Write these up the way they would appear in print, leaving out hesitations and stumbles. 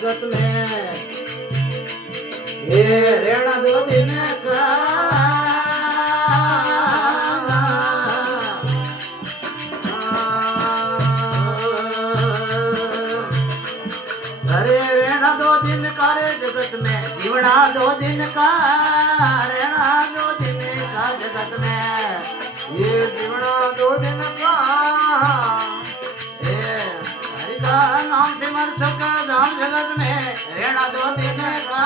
जगत में ये रेणा दो दिन का अरे रेणा दो दिन का रे जगत में जीवना दो दिन का रेणा दो दिन का जगत में ये जीवना दो दिन का हरि का नाम सिमर सुख धाम जगत में रेणा दो दिन का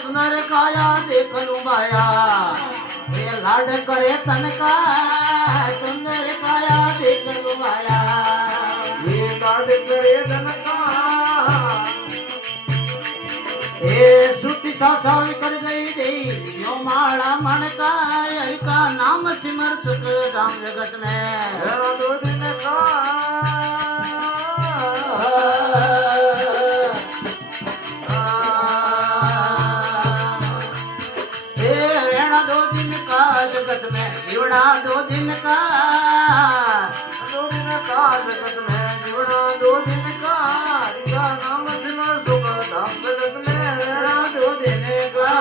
सुंदर काया देख लुबाया ये लाड करे तन का सुंदर काया देख लुबाया ये लाड करे तन का ये सुटी सासावी कर गई दे यो माला मन का हरि का नाम सिमर सुख धाम जगत में दो दिन का दो दिन का जगत में जीवना दो दिन का जगत में जीवना दो दिन का नाम सिमर सुख धाम जगत में दो दिन का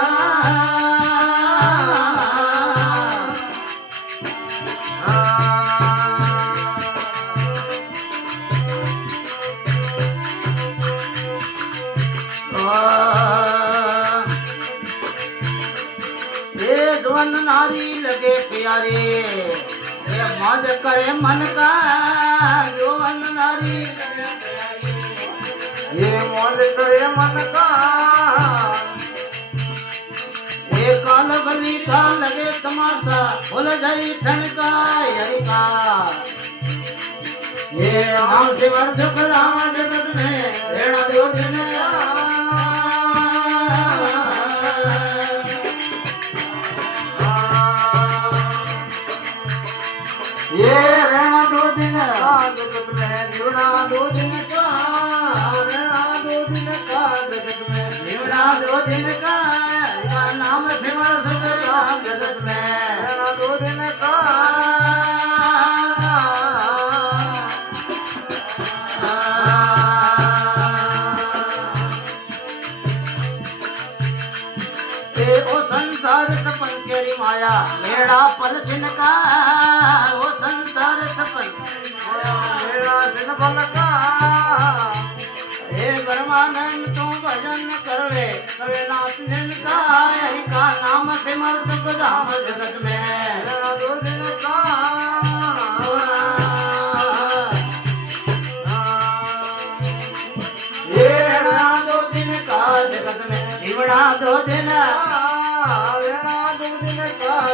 जवन नारी लगे प्यारे ये मौज करे मन का जवन नारी ये मौज करे मन का ये काल बली का लगे तमाशा बोल जाई ठनका हरि का ये नाम सिमर सुख धाम जगत में रेणा दो दिन ये रेणा दो दिन का जगत में जीवना दो दिन का रेणा दो दिन का जगत में जीवना दो दिन का नाम सिमर सुख धाम जगत में रेणा दो दिन का ओ संसार सपन केरी माया मेरा पल सिनका ओ संसार सपन मेरा दिन पल का हे परमानंद तू भजन करवे कवे नाथ जिनका हरि का नाम सिमर सुख धाम जगत में मेरा दो दिन का ये रेणा दो दिन का जगत में जीवना दो दिन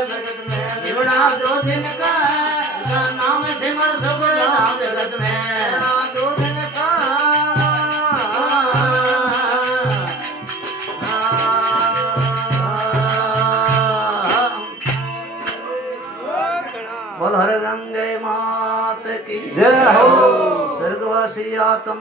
जगत में जीवना दो दिन का नाम सिमर सुख धाम जगत में दो दिन का बोल हर गंगे मात की जय हो। स्वर्गवासी आत्मा